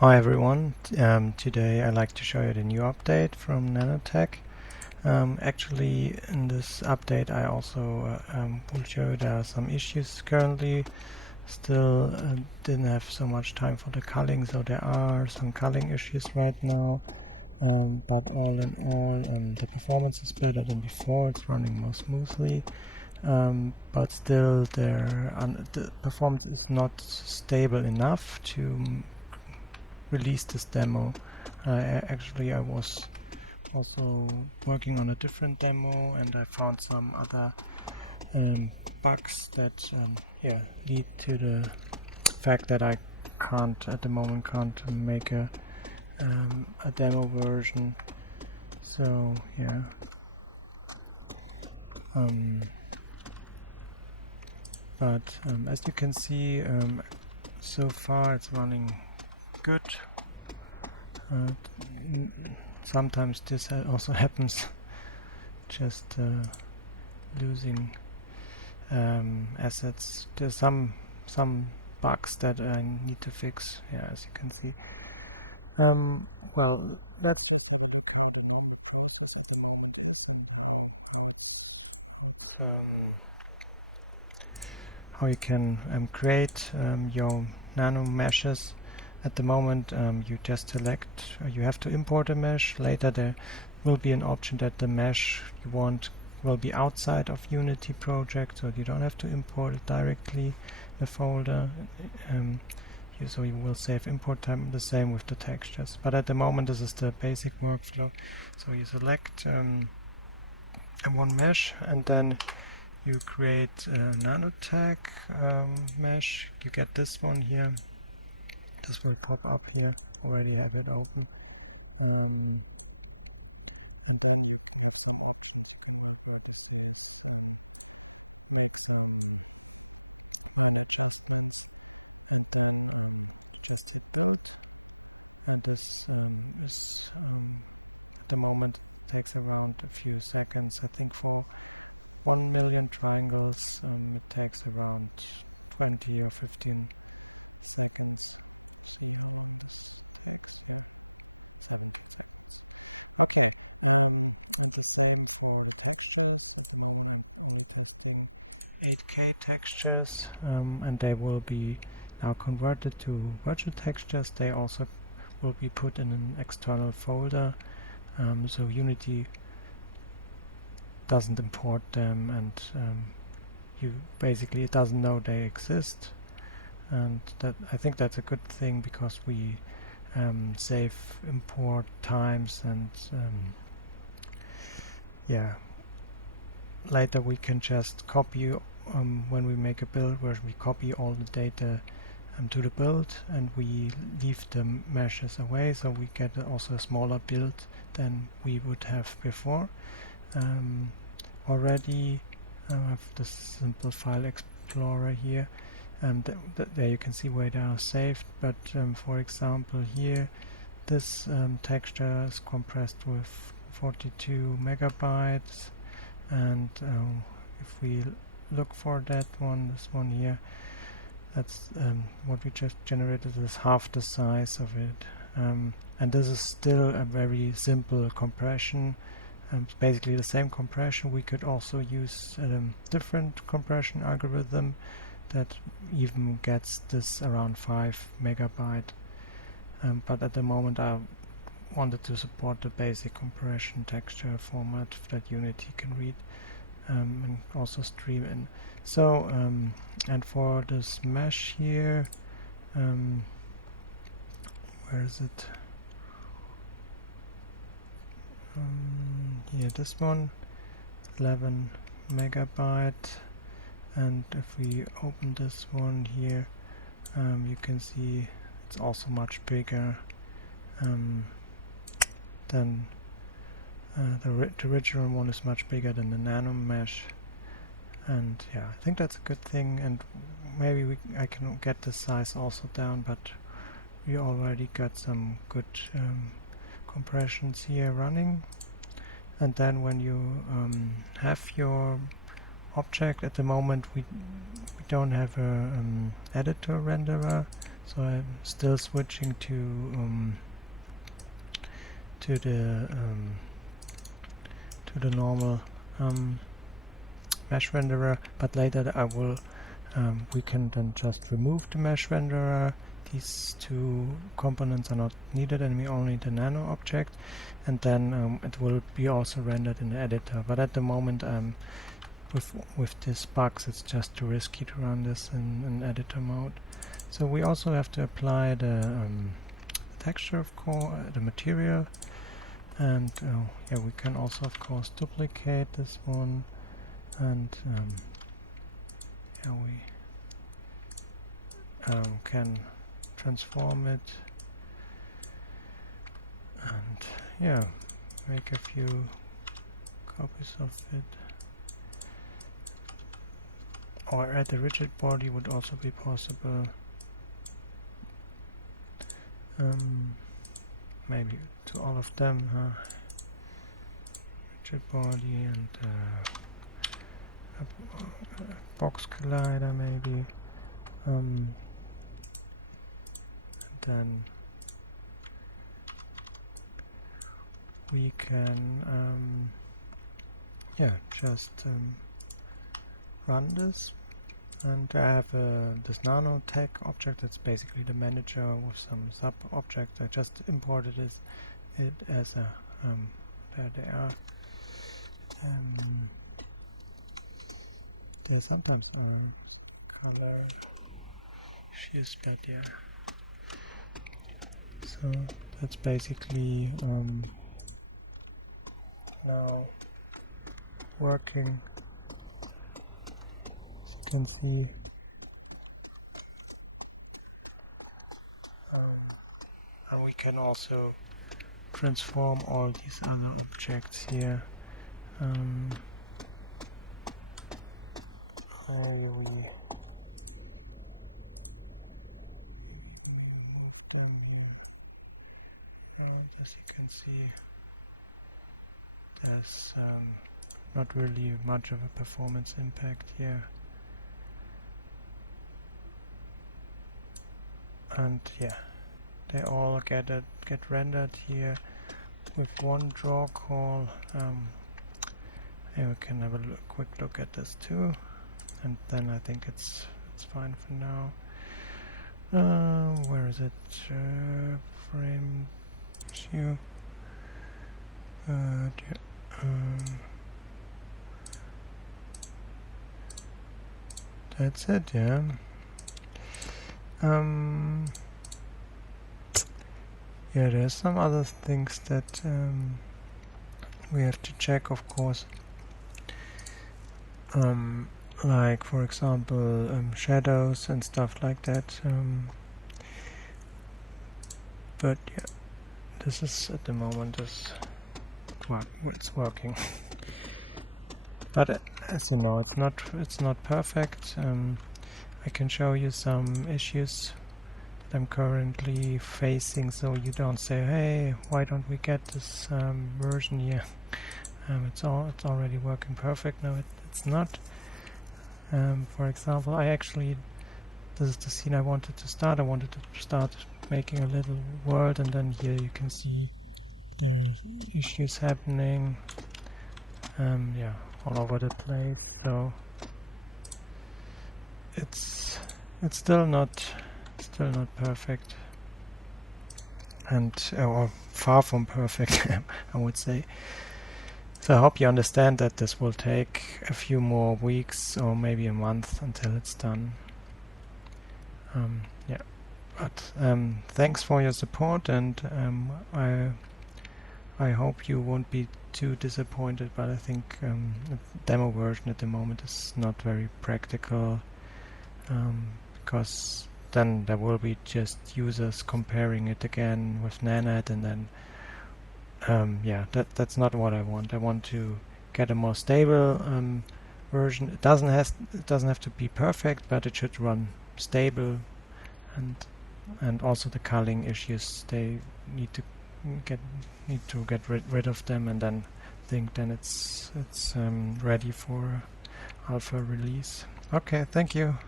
Hi everyone, today I'd like to show you the new update from Nanotech. Actually, in this update I also will show you there are some issues currently. Still didn't have so much time for the culling, so there are some culling issues right now. But all in all, the performance is better than before, it's running more smoothly. But still the performance is not stable enough to release this demo. Actually, I was also working on a different demo, and I found some other bugs that lead to the fact that I can't at the moment make a demo version. So yeah. Um, but as you can see, so far it's running good. Uh, Sometimes this also happens, just losing assets. There's some bugs that I need to fix. Yeah, as you can see. Well, let's just have a look how the normal process at the moment is and how you can create your nano meshes. At the moment, you just select. You have to import a mesh. Later, there will be an option that the mesh you want will be outside of Unity project, so you don't have to import it directly in the folder. So you will save import time. The same with the textures. But at the moment, this is the basic workflow. So you select one mesh, and then you create a nanotech mesh. You get this one here. This will pop up here. Already have it open. And then you have some options. You can work with make some manage adjustments, and then just build. And then the moment it takes around a few seconds. I think 1 million drivers, and it takes around 20 or 15 seconds. Okay. It's the same for textures. At the moment, 8K textures, and they will be now converted to virtual textures. They also will be put in an external folder, so Unity doesn't import them, and it doesn't know they exist. And that, I think that's a good thing, because we save import times, and yeah, later we can just copy when we make a build where we copy all the data to the build, and we leave the meshes away, so we get also a smaller build than we would have before. Already I have the simple file explorer here, and there you can see where they are saved. But for example, here this texture is compressed with 42 megabytes, and if we look for that one, this one here, that's what we just generated is half the size of it. And this is still a very simple compression. It's basically the same compression. We could also use a different compression algorithm that even gets this around 5 megabyte. But at the moment I wanted to support the basic compression texture format that Unity can read and also stream in. So and for this mesh here, where is it? Here, this one, 11 megabyte. And if we open this one here, you can see it's also much bigger than the original one is much bigger than the Nano mesh. And yeah, I think that's a good thing, and maybe I can get the size also down, but we already got some good compressions here running. And then when you have your object, at the moment we don't have a editor renderer, So I'm still switching to the normal mesh renderer, but later I will we can then just remove the mesh renderer. These two components are not needed anymore, only the Nano object, and then it will be also rendered in the editor. But at the moment, with these bugs, it's just too risky to run this in editor mode. So we also have to apply the texture, of course, the material, and yeah, we can also, of course, duplicate this one, and yeah, we can transform it, and yeah, make a few copies of it. Or add a rigid body would also be possible. Maybe to all of them, rigid body and a box collider maybe. And then we can yeah, just run this. And I have this Nano tag object. That's basically the manager with some sub objects. I just imported it as a there they are. There's sometimes color issues, but yeah. So that's basically now working. As you can see, and we can also transform all these other objects here. As you can see, there's not really much of a performance impact here. And yeah, they all get rendered here with one draw call. Yeah, we can have a quick look at this too, and then I think it's fine for now. Where is it? Frame view. That's it, yeah. Yeah, there's some other things that we have to check, of course. Like, for example, shadows and stuff like that. But yeah, this is at the moment it's working. But as you know, it's not perfect. I can show you some issues that I'm currently facing, so you don't say, "Hey, why don't we get this version here?" It's already working perfect. No, it's not. For example, this is the scene I wanted to start. I wanted to start making a little world, and then here you can see issues happening. Yeah, all over the place. So it's still not perfect, and or far from perfect, I would say. So I hope you understand that this will take a few more weeks or maybe a month until it's done. Yeah, but thanks for your support, and I hope you won't be too disappointed, but I think the demo version at the moment is not very practical, because then there will be just users comparing it again with Nanite, and then yeah, that's not what I want. I want to get a more stable version. It doesn't have to be perfect, but it should run stable, and also the culling issues, they need to get rid of them, and then then it's ready for alpha release. Okay, thank you.